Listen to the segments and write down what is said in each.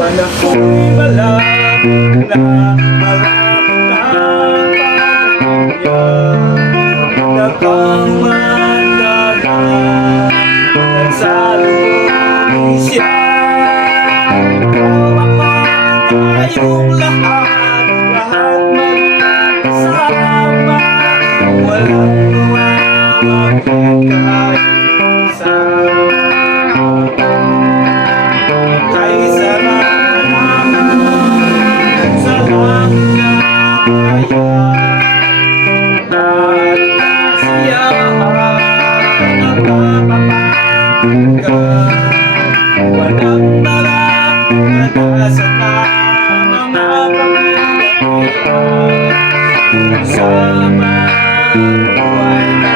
Panako'y malapit na, malapit na pagkakanya. Nakamandagan at sa loob siya. Ikaw ako, tayong lahat, lahat magkakasama. Walang mawawag kahit isa. Kay sarap naman sa langit na at kasiyahan ang mapapakinggan. Walang mararanasan na mga pagkakailan. Sama buhay na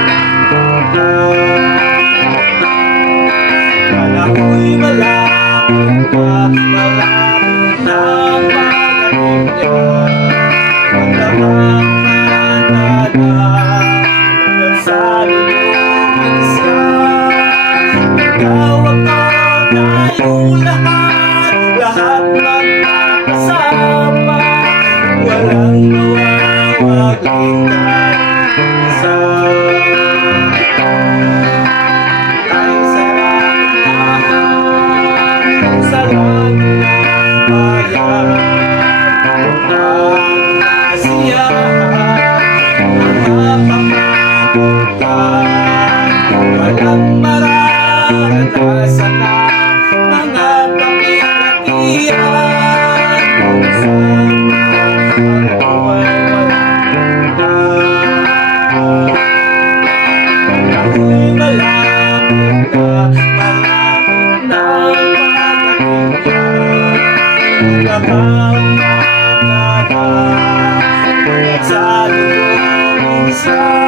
panako'y malapit na, malapit na pagdating niya. Magkakapantala hanggang sa lulubin siya. Ikaw ako, tayong lahat, lahat magkakasama. Walang mawawagin kahit isa. Kay sarap lahat sa langit na bayan. Ang kasiyahan ang mapapakinggan. Walang mararanasan na mga kapirakian. Sama ang buhay walang hanggan. Panako'y malapit na, malapit na pagkakanya. Magkakaumagana at sa loob siya.